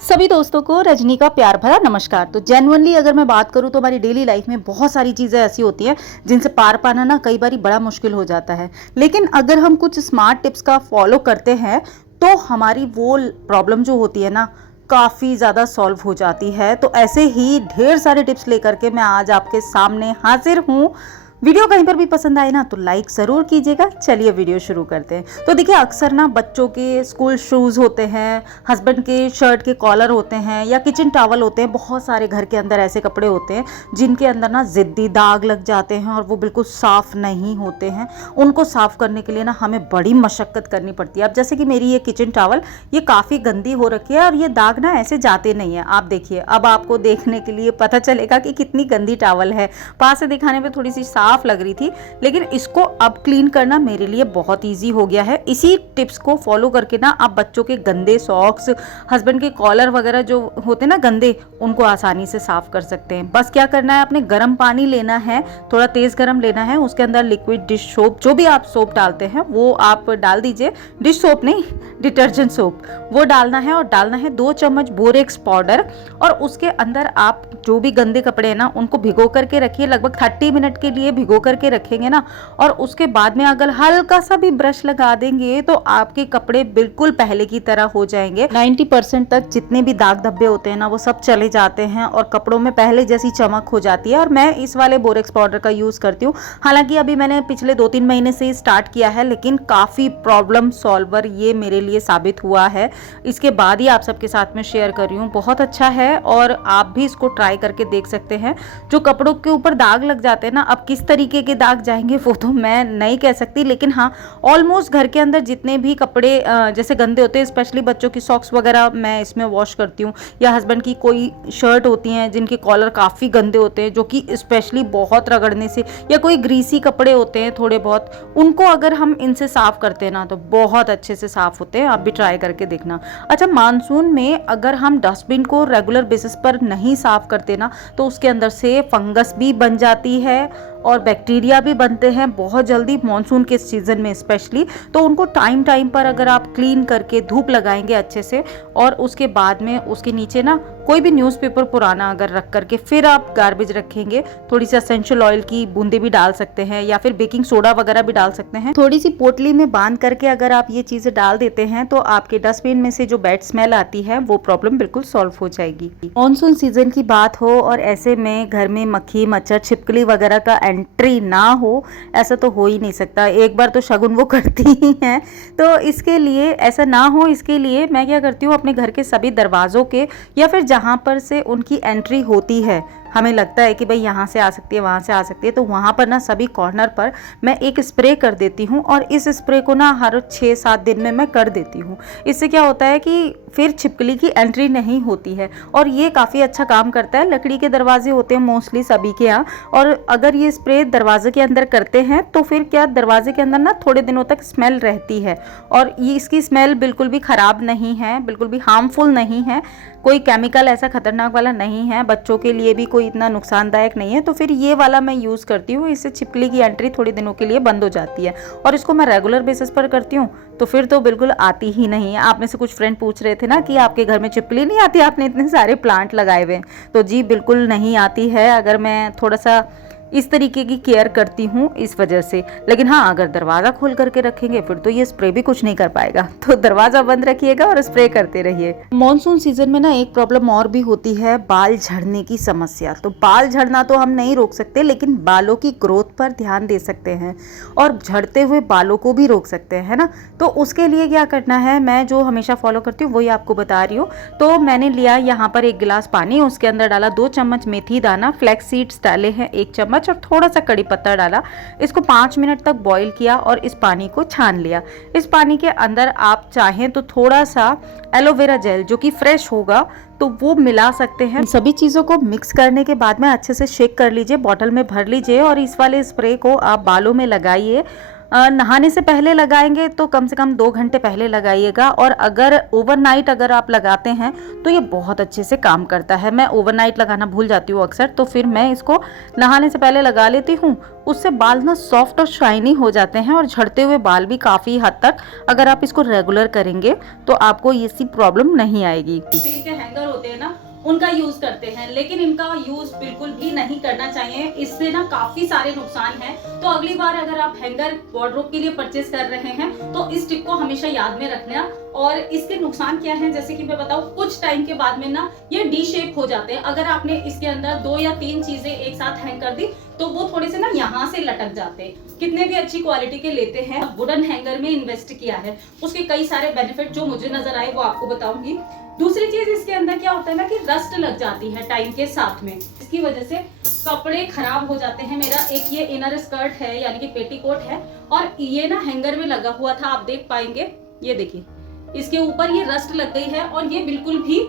सभी दोस्तों को रजनी का प्यार भरा नमस्कार। तो जेन्युइनली अगर मैं बात करूं तो हमारी डेली लाइफ में बहुत सारी चीज़ें ऐसी होती हैं जिनसे पार पाना ना कई बार बड़ा मुश्किल हो जाता है, लेकिन अगर हम कुछ स्मार्ट टिप्स का फॉलो करते हैं तो हमारी वो प्रॉब्लम जो होती है ना काफ़ी ज़्यादा सॉल्व हो जाती है। तो ऐसे ही ढेर सारे टिप्स लेकर के मैं आज आपके सामने हाजिर हूँ। वीडियो कहीं पर भी पसंद आए ना तो लाइक ज़रूर कीजिएगा। चलिए वीडियो शुरू करते हैं। तो देखिए, अक्सर ना बच्चों के स्कूल शूज़ होते हैं, हस्बैंड के शर्ट के कॉलर होते हैं या किचन टॉवल होते हैं, बहुत सारे घर के अंदर ऐसे कपड़े होते हैं जिनके अंदर ना ज़िद्दी दाग लग जाते हैं और वो बिल्कुल साफ़ नहीं होते हैं। उनको साफ़ करने के लिए ना हमें बड़ी मशक्क़त करनी पड़ती है। अब जैसे कि मेरी ये किचन टॉवल ये काफ़ी गंदी हो रखी है और ये दाग ना ऐसे जाते नहीं है। आप देखिए, अब आपको देखने के लिए पता चलेगा कि कितनी गंदी टॉवल है। पास से दिखाने में थोड़ी सी साफ लग रही थी, लेकिन इसको अब क्लीन करना मेरे लिए बहुत इजी हो गया है। इसी टिप्स को फॉलो करके ना आप बच्चों के गंदे सॉक्स, हस्बैंड के कॉलर वगैरह जो होते हैं ना गंदे, उनको आसानी से साफ कर सकते हैं। बस क्या करना है, आपने गर्म पानी लेना है, थोड़ा तेज गर्म लेना है, उसके अंदर लिक्विड डिश सोप, जो भी आप सोप डालते हैं वो आप डाल दीजिए। डिश सोप नहीं, डिटर्जेंट सोप वो डालना है और डालना है 2 चम्मच बोरेक्स पाउडर। और उसके अंदर आप जो भी गंदे कपड़े हैं ना उनको भिगो करके रखिए। लगभग 30 मिनट के लिए भिगो करके रखेंगे ना, और उसके बाद में अगर हल्का सा भी ब्रश लगा देंगे तो आपके कपड़े बिल्कुल पहले की तरह हो जाएंगे। 90% तक जितने भी दाग धब्बे होते हैं ना वो सब चले जाते हैं और कपड़ों में पहले जैसी चमक हो जाती है। और मैं इस वाले बोरेक्स पाउडर का यूज करती हूँ। हालांकि अभी मैंने पिछले 2-3 महीने से स्टार्ट किया है, लेकिन काफी प्रॉब्लम सॉल्वर ये मेरे लिए साबित हुआ है। इसके बाद ही आप सबके साथ में शेयर कर रही हूँ। बहुत अच्छा है और आप भी इसको ट्राई करके देख सकते हैं। जो कपड़ों के ऊपर दाग लग जाते हैं ना, अब किस तरीके के दाग जाएंगे वो तो मैं नहीं कह सकती, लेकिन हाँ ऑलमोस्ट घर के अंदर जितने भी कपड़े जैसे गंदे होते हैं, स्पेशली बच्चों की सॉक्स वगैरह मैं इसमें वॉश करती हूँ, या हस्बैंड की कोई शर्ट होती हैं जिनके कॉलर काफ़ी गंदे होते हैं, जो कि स्पेशली बहुत रगड़ने से, या कोई ग्रीसी कपड़े होते हैं थोड़े बहुत, उनको अगर हम इनसे साफ़ करते हैं ना तो बहुत अच्छे से साफ़ होते हैं। आप भी ट्राई करके देखना। अच्छा, मानसून में अगर हम डस्टबिन को रेगुलर बेसिस पर नहीं साफ़ करते ना तो उसके अंदर से फंगस भी बन जाती है और बैक्टीरिया भी बनते हैं बहुत जल्दी, मॉनसून के सीज़न में स्पेशली। तो उनको टाइम टाइम पर अगर आप क्लीन करके धूप लगाएंगे अच्छे से, और उसके बाद में उसके नीचे ना कोई भी न्यूज़पेपर पुराना अगर रख करके फिर आप गार्बेज रखेंगे, थोड़ी सी एसेंशियल ऑयल की बूंदे भी डाल सकते हैं या फिर बेकिंग सोडा वगैरह भी डाल सकते हैं। थोड़ी सी पोटली में बांध करके अगर आप ये चीज़ें डाल देते हैं तो आपके डस्टबिन में से जो बैड स्मेल आती है वो प्रॉब्लम बिल्कुल सॉल्व हो जाएगी। मॉनसून सीजन की बात हो और ऐसे में घर में मक्खी मच्छर छिपकली वगैरह का एंट्री ना हो, ऐसा तो हो ही नहीं सकता। एक बार तो शगुन वो करती ही हैं। तो इसके लिए ऐसा ना हो, इसके लिए मैं क्या करती हूँ, अपने घर के सभी दरवाज़ों के या फिर जहाँ पर से उनकी एंट्री होती है, हमें लगता है कि भाई यहाँ से आ सकती है वहाँ से आ सकती है, तो वहाँ पर ना सभी कॉर्नर पर मैं एक स्प्रे कर देती हूँ। और इस स्प्रे को ना हर 6-7 दिन में मैं कर देती हूँ। इससे क्या होता है कि फिर छिपकली की एंट्री नहीं होती है और ये काफ़ी अच्छा काम करता है। लकड़ी के दरवाजे होते हैं मोस्टली सभी के यहाँ, और अगर ये स्प्रे दरवाजे के अंदर करते हैं तो फिर क्या दरवाजे के अंदर ना थोड़े दिनों तक स्मेल रहती है, और ये इसकी स्मेल बिल्कुल भी ख़राब नहीं है, बिल्कुल भी हार्मफुल नहीं है, कोई केमिकल ऐसा खतरनाक वाला नहीं है, बच्चों के लिए भी कोई इतना नुकसानदायक नहीं है। तो फिर ये वाला मैं यूज़ करती हूँ। इससे छिपकली की एंट्री थोड़ी दिनों के लिए बंद हो जाती है, और इसको मैं रेगुलर बेसिस पर करती हूँ तो फिर तो बिल्कुल आती ही नहीं है। आप में से कुछ फ्रेंड पूछ रहे थे ना कि आपके घर में छिपकली नहीं आती, आपने इतने सारे प्लांट लगाए हुए हैं। तो जी बिल्कुल नहीं आती है, अगर मैं थोड़ा सा इस तरीके की केयर करती हूँ इस वजह से। लेकिन हाँ, अगर दरवाज़ा खोल करके रखेंगे फिर तो ये स्प्रे भी कुछ नहीं कर पाएगा। तो दरवाज़ा बंद रखिएगा और स्प्रे करते रहिए। मॉनसून सीजन में ना एक प्रॉब्लम और भी होती है, बाल झड़ने की समस्या। तो बाल झड़ना तो हम नहीं रोक सकते, लेकिन बालों की ग्रोथ पर ध्यान दे सकते हैं और झड़ते हुए बालों को भी रोक सकते हैं, है ना। तो उसके लिए क्या करना है, मैं जो हमेशा फॉलो करती हूँ वही आपको बता रही हूँ। तो मैंने लिया यहाँ पर 1 गिलास पानी, उसके अंदर डाला 2 चम्मच मेथी दाना, फ्लैक्स सीड्स डाले हैं 1 चम्मच, और थोड़ा सा कड़ी पत्ता डाला। इसको 5 मिनट तक बॉईल किया और इस पानी को छान लिया। इस पानी के अंदर आप चाहें तो थोड़ा सा एलोवेरा जेल जो कि फ्रेश होगा तो वो मिला सकते हैं। सभी चीज़ों को मिक्स करने के बाद में अच्छे से शेक कर लीजिए, बॉटल में भर लीजिए और इस वाले स्प्रे को आप बालों में लगाइए। नहाने से पहले लगाएंगे तो कम से कम 2 घंटे पहले लगाइएगा, और अगर ओवरनाइट अगर आप लगाते हैं तो ये बहुत अच्छे से काम करता है। मैं ओवरनाइट लगाना भूल जाती हूँ अक्सर, तो फिर मैं इसको नहाने से पहले लगा लेती हूँ। उससे बाल ना सॉफ्ट और शाइनी हो जाते हैं और झड़ते हुए बाल भी काफ़ी हद तक अगर आप इसको रेगुलर करेंगे तो आपको ऐसी प्रॉब्लम नहीं आएगी। स्टील के हैंगर होते हैं ना, उनका यूज करते हैं, लेकिन इनका यूज बिल्कुल भी नहीं करना चाहिए। इससे ना काफी सारे नुकसान हैं। तो अगली बार अगर आप हैंगर वार्डरोब के लिए परचेस कर रहे हैं तो इस टिप को हमेशा याद में रखना। और इसके नुकसान क्या हैं, जैसे कि मैं बताऊं, कुछ टाइम के बाद में ना ये डी शेप हो जाते हैं। अगर आपने इसके अंदर 2 या 3 चीजें एक साथ हैंग कर दी तो वो थोड़े से ना यहाँ से लटक जाते हैं। कितने भी अच्छी क्वालिटी के लेते हैं, वुडन हैंगर में इन्वेस्ट किया है, उसके कई सारे बेनिफिट जो मुझे नजर आए वो आपको बताऊंगी। दूसरी चीज, इसके अंदर क्या होता है ना कि रस्ट लग जाती है टाइम के साथ में, इसकी वजह से कपड़े खराब हो जाते हैं। मेरा एक ये इनर स्कर्ट है यानी कि पेटीकोट है, और ये ना हैंगर में लगा हुआ था, आप देख पाएंगे, ये देखिए इसके ऊपर ये रस्ट लग गई है और ये बिल्कुल भी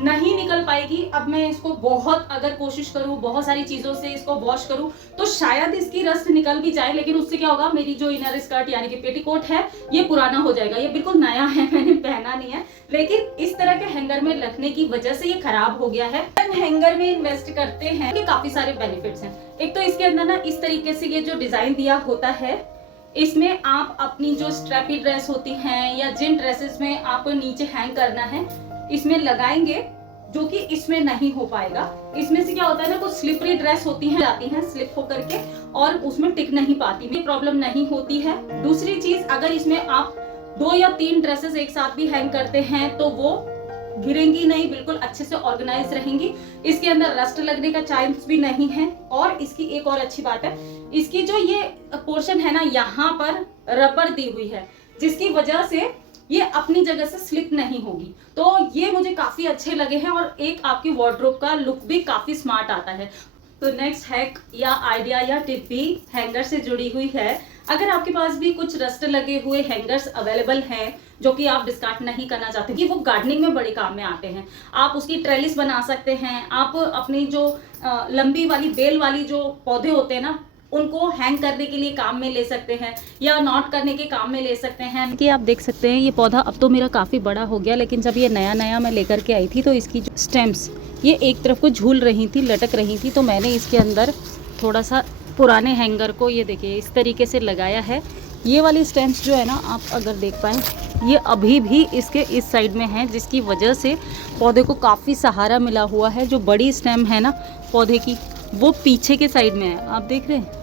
नहीं निकल पाएगी। अब मैं इसको बहुत अगर कोशिश करूं, बहुत सारी चीजों से इसको वॉश करूं तो शायद इसकी रस्ट निकल भी जाए, लेकिन उससे क्या होगा, मेरी जो इनर स्कर्ट यानी कि पेटीकोट है ये पुराना हो जाएगा। ये बिल्कुल नया है, मैंने पहना नहीं है, लेकिन इस तरह के हैंगर में रखने की वजह से ये खराब हो गया है। हैंगर में इन्वेस्ट करते हैं कि काफी सारे बेनिफिट्स हैं। एक तो इसके अंदर ना इस तरीके से ये जो डिजाइन दिया होता है, इसमें आप अपनी जो स्ट्रैपी ड्रेस होती हैं या जिन ड्रेसेस में आपको नीचे हैंग करना है इसमें लगाएंगे, जो कि इसमें नहीं हो पाएगा। इसमें से क्या होता है ना, कुछ स्लिपरी ड्रेस होती हैं, जाती हैं स्लिप होकर के और उसमें टिक नहीं पाती, ये प्रॉब्लम नहीं होती है। दूसरी चीज, अगर इसमें आप 2 या 3 ड्रेसेस एक साथ भी हैंग करते हैं तो वो गिरेंगी नहीं, बिल्कुल अच्छे से ऑर्गेनाइज रहेंगी। इसके अंदर रस्ट लगने का चांस भी नहीं है। और इसकी एक और अच्छी बात है, इसकी जो ये पोर्शन है ना, यहाँ पर रबर दी हुई है, जिसकी वजह से ये अपनी जगह से स्लिप नहीं होगी। तो ये मुझे काफी अच्छे लगे हैं और एक आपकी वार्डरोब का लुक भी काफी स्मार्ट आता है। तो नेक्स्ट हैक या आइडिया या टिप भी हैंगर से जुड़ी हुई है। अगर आपके पास भी कुछ रस्ट लगे हुए हैंगर्स अवेलेबल हैं जो कि आप डिस्कार्ड नहीं करना चाहते, कि वो गार्डनिंग में बड़े काम में आते हैं, आप उसकी ट्रेलिस बना सकते हैं। आप अपनी जो लंबी वाली बेल वाली जो पौधे होते हैं ना, उनको हैंग करने के लिए काम में ले सकते हैं या नॉट करने के काम में ले सकते हैं। कि आप देख सकते हैं ये पौधा अब तो मेरा काफ़ी बड़ा हो गया, लेकिन जब ये नया नया मैं लेकर के आई थी तो इसकी जो स्टेम्स ये एक तरफ को झूल रही थी, लटक रही थी, तो मैंने इसके अंदर थोड़ा सा पुराने हैंगर को ये देखिए इस तरीके से लगाया है। ये वाली स्टेम्स जो है ना, आप अगर देख पाएँ, ये अभी भी इसके इस साइड में है, जिसकी वजह से पौधे को काफ़ी सहारा मिला हुआ है। जो बड़ी स्टेम है ना पौधे की, वो पीछे के साइड में है, आप देख रहे हैं,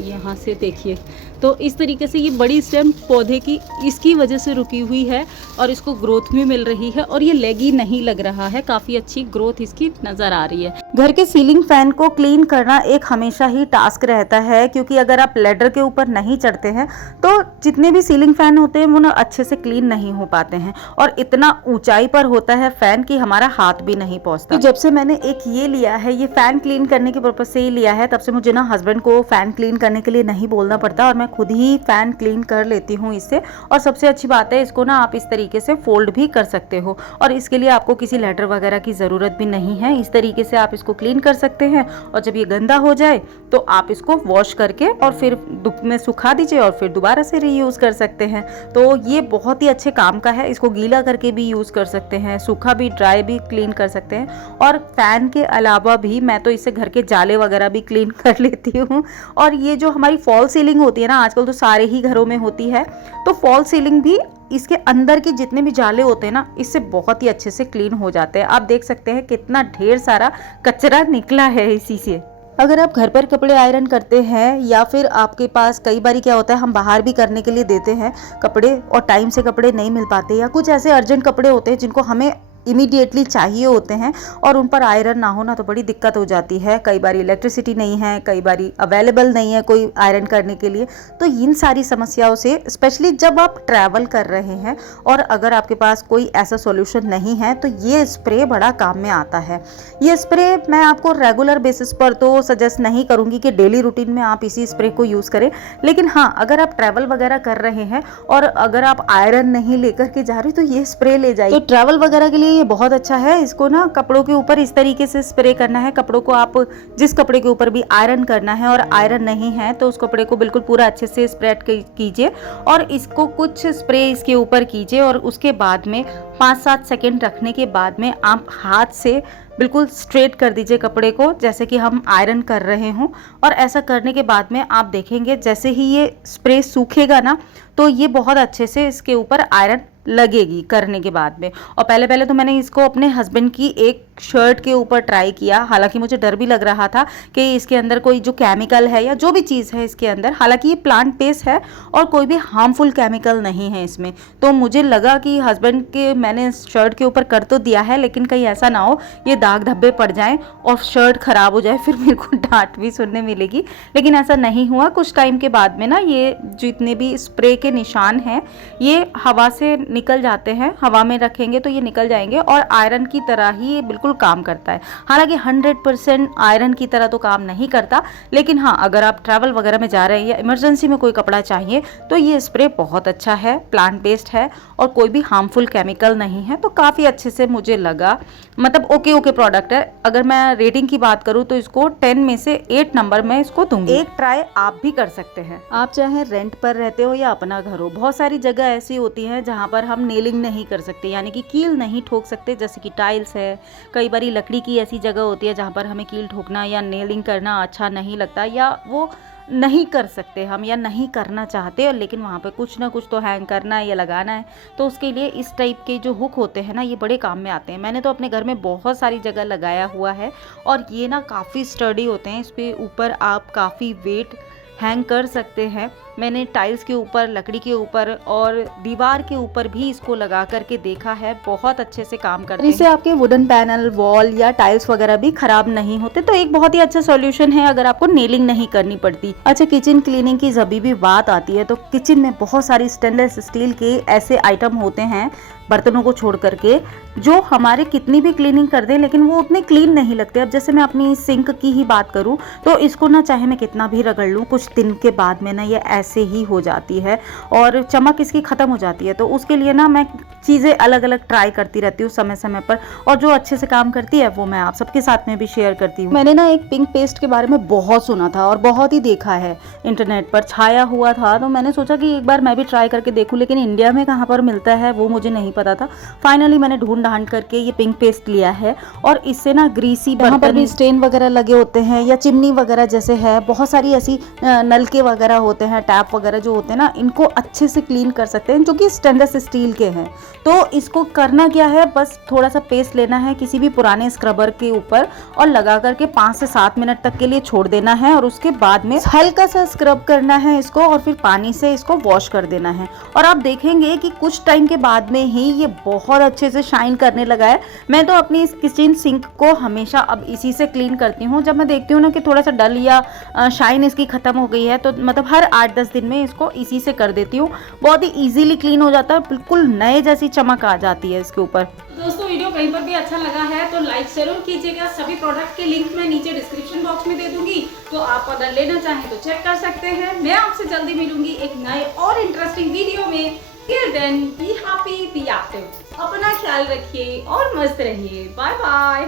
यहाँ से देखिए। तो इस तरीके से ये बड़ी स्टेम पौधे की इसकी वजह से रुकी हुई है और इसको ग्रोथ भी मिल रही है और ये लेगी नहीं लग रहा है, काफ़ी अच्छी ग्रोथ इसकी नज़र आ रही है। घर के सीलिंग फैन को क्लीन करना एक हमेशा ही टास्क रहता है, क्योंकि अगर आप लैडर के ऊपर नहीं चढ़ते हैं तो जितने भी सीलिंग फैन होते हैं वो ना अच्छे से क्लीन नहीं हो पाते हैं, और इतना ऊंचाई पर होता है फैन कि हमारा हाथ भी नहीं पहुँचता। तो जब से मैंने एक ये लिया है, ये फैन क्लीन करने के पर्पज से ही लिया है, तब से मुझे ना हस्बैंड को फैन क्लीन करने के लिए नहीं बोलना पड़ता और मैं खुद ही फैन क्लीन कर लेती हूँ इससे। और सबसे अच्छी बात है, इसको ना आप इस तरीके से फोल्ड भी कर सकते हो और इसके लिए आपको किसी लैडर वगैरह की ज़रूरत भी नहीं है। इस तरीके से आप इसको क्लीन कर सकते हैं और जब ये गंदा हो जाए तो आप इसको वॉश करके और फिर धूप में सुखा दीजिए और फिर दोबारा से रीयूज़ कर सकते हैं। तो ये बहुत ही अच्छे काम का है। इसको गीला करके भी यूज़ कर सकते हैं, सूखा भी, ड्राई भी क्लीन कर सकते हैं। और फैन के अलावा भी मैं तो इससे घर के जाले वगैरह भी क्लीन कर लेती हूँ। और ये जो हमारी फॉल सीलिंग होती है ना, आजकल तो सारे ही घरों में होती है, तो फॉल सीलिंग भी इसके अंदर के जितने भी जाले होते हैं ना, इससे बहुत ही अच्छे से क्लीन हो जाते हैं। आप देख सकते हैं कितना ढेर सारा कचरा निकला है इसी से। अगर आप घर पर कपड़े आयरन करते हैं या फिर आपके पास कई बार क्या होता है, हम बाहर भी करने के लिए देते हैं कपड़े और टाइम से कपड़े नहीं मिल पाते, या कुछ ऐसे अर्जेंट कपड़े होते हैं जिनको हमें इमीडिएटली चाहिए होते हैं और उन पर आयरन ना होना तो बड़ी दिक्कत हो जाती है। कई बार इलेक्ट्रिसिटी नहीं है, कई बार अवेलेबल नहीं है कोई आयरन करने के लिए। तो इन सारी समस्याओं से, स्पेशली जब आप ट्रैवल कर रहे हैं और अगर आपके पास कोई ऐसा सॉल्यूशन नहीं है, तो ये स्प्रे बड़ा काम में आता है। ये स्प्रे मैं आपको रेगुलर बेसिस पर तो सजेस्ट नहीं करूँगी कि डेली रूटीन में आप इसी स्प्रे को यूज़ करें, लेकिन हाँ, अगर आप ट्रैवल वगैरह कर रहे हैं और अगर आप आयरन नहीं लेकर के जा रहे तो ये स्प्रे ले जाइए। तो ट्रैवल वगैरह के लिए ये बहुत अच्छा है। इसको ना कपड़ों के ऊपर इस तरीके से स्प्रे करना है। कपड़ों को आप जिस कपड़े के ऊपर भी आयरन करना है और आयरन नहीं है तो उस कपड़े को बिल्कुल पूरा अच्छे से स्प्रेड कीजिए और इसको कुछ स्प्रे इसके ऊपर कीजिए और उसके बाद में 5-7 सेकेंड रखने के बाद में आप हाथ से बिल्कुल स्ट्रेट कर दीजिए कपड़े को, जैसे कि हम आयरन कर रहे हों। और ऐसा करने के बाद में आप देखेंगे जैसे ही ये स्प्रे सूखेगा ना तो ये बहुत अच्छे से इसके ऊपर आयरन लगेगी करने के बाद में। और पहले तो मैंने इसको अपने हस्बैंड की एक शर्ट के ऊपर ट्राई किया, हालांकि मुझे डर भी लग रहा था कि इसके अंदर कोई जो केमिकल है या जो भी चीज़ है इसके अंदर, हालांकि ये प्लांट बेस्ड है और कोई भी हार्मफुल केमिकल नहीं है इसमें। तो मुझे लगा कि हस्बैंड के मैंने शर्ट के ऊपर कर तो दिया है लेकिन कहीं ऐसा ना हो ये दाग धब्बे पड़ जाएं और शर्ट खराब हो जाए, फिर मेरे को डांट भी सुनने मिलेगी। लेकिन ऐसा नहीं हुआ। कुछ टाइम के बाद में ना ये जितने भी स्प्रे के निशान हैं ये हवा से निकल जाते हैं, हवा में रखेंगे तो ये निकल जाएंगे और आयरन की तरह ही ये बिल्कुल काम करता है। हालांकि 100% आयरन की तरह तो काम नहीं करता, लेकिन हाँ अगर आप ट्रैवल वगैरह में जा रहे हैं या इमरजेंसी में कोई कपड़ा चाहिए तो ये स्प्रे बहुत अच्छा है, प्लांट बेस्ड है और कोई भी हार्मफुल केमिकल नहीं है। तो काफ़ी अच्छे से मुझे लगा, मतलब ओके प्रोडक्ट है। अगर मैं रेटिंग की बात करूँ तो इसको 10 में से 8 नंबर मैं इसको दूंगी। एक ट्राई आप भी कर सकते हैं, आप चाहे रेंट पर रहते हो या अपना घर हो। बहुत सारी जगह ऐसी होती हैं जहाँ पर हम नेलिंग नहीं कर सकते, यानी कि कील नहीं ठोक सकते, जैसे कि टाइल्स है। कई बारी लकड़ी की ऐसी जगह होती है जहाँ पर हमें कील ठोकना या नेलिंग करना अच्छा नहीं लगता या वो नहीं कर सकते हम या नहीं करना चाहते, और लेकिन वहाँ पे कुछ ना कुछ तो हैंग करना है या लगाना है। तो उसके लिए इस टाइप के जो हुक होते हैं ना ये बड़े काम में आते हैं। मैंने तो अपने घर में बहुत सारी जगह लगाया हुआ है और ये ना काफ़ी स्टडी होते हैं। इस पे ऊपर आप काफ़ी वेट हैंग कर सकते हैं। मैंने टाइल्स के ऊपर, लकड़ी के ऊपर और दीवार के ऊपर भी इसको लगा करके देखा है, बहुत अच्छे से काम करते हैं। इससे आपके वुडन पैनल, वॉल या टाइल्स वगैरह भी खराब नहीं होते। तो एक बहुत ही अच्छा सॉल्यूशन है अगर आपको नेलिंग नहीं करनी पड़ती। अच्छा, किचन क्लीनिंग की जब भी बात आती है तो किचन में बहुत सारी स्टेनलेस स्टील के ऐसे आइटम होते हैं, बर्तनों को छोड़ करके, जो हमारे कितनी भी क्लीनिंग कर दें लेकिन वो उतने क्लीन नहीं लगते। अब जैसे मैं अपनी सिंक की ही बात करूं तो इसको ना चाहे मैं कितना भी रगड़ लूं, कुछ दिन के बाद में ना ये ऐसे ही हो जाती है और चमक इसकी ख़त्म हो जाती है। तो उसके लिए ना मैं चीज़ें अलग अलग ट्राई करती रहती हूँ समय समय पर, और जो अच्छे से काम करती है वो मैं आप सबके साथ में भी शेयर करती हूँ। मैंने ना एक पिंक पेस्ट के बारे में बहुत सुना था और बहुत ही देखा है, इंटरनेट पर छाया हुआ था, तो मैंने सोचा कि एक बार मैं भी ट्राई करके देखूँ, लेकिन इंडिया में कहाँ पर मिलता है वो मुझे नहीं पता था। फाइनली मैंने ढूंढ ढांड करके ये पिंक पेस्ट लिया है और इससे ना ग्रीसी बर्तन पर भी स्टेन वगैरह लगे होते हैं या चिमनी वगैरह जैसे है, बहुत सारी ऐसी नलके वगैरह होते हैं, टैप वगैरह जो होते हैं ना, इनको अच्छे से क्लीन कर सकते हैं, जो कि स्टेनलेस स्टील के हैं। तो इसको करना क्या है, बस थोड़ा सा पेस्ट लेना है किसी भी पुराने स्क्रबर के ऊपर और लगा करके 5 से 7 मिनट तक के लिए छोड़ देना है और उसके बाद में हल्का सा स्क्रब करना है इसको और फिर पानी से इसको वॉश कर देना है। और आप देखेंगे कि कुछ टाइम के बाद में ही ये बहुत अच्छे से शाइन करने लगा है। मैं तो अपनी इस किचन सिंक को हमेशा अब इसी से क्लीन करती हूँ। जब मैं देखती हूँ ना कि थोड़ा सा डल या शाइन इसकी खत्म हो गई है तो मतलब हर 8-10 दिन में इसको इसी से कर देती हूँ। बहुत ही इजीली क्लीन हो जाता है, बिल्कुल नए जैसी चमक आ जाती है इसके ऊपर। दोस्तों वीडियो कहीं पर भी अच्छा लगा है तो लाइक जरूर कीजिएगा। सभी प्रोडक्ट के लिंक मैं नीचे डिस्क्रिप्शन बॉक्स में दे दूंगी, तो आप अगर लेना चाहें तो चेक कर सकते हैं। मैं आपसे जल्दी मिलूंगी एक नए और इंटरेस्टिंग वीडियो में। Till then, be happy, be active. अपना ख्याल रखिए और मस्त रहिए। Bye bye.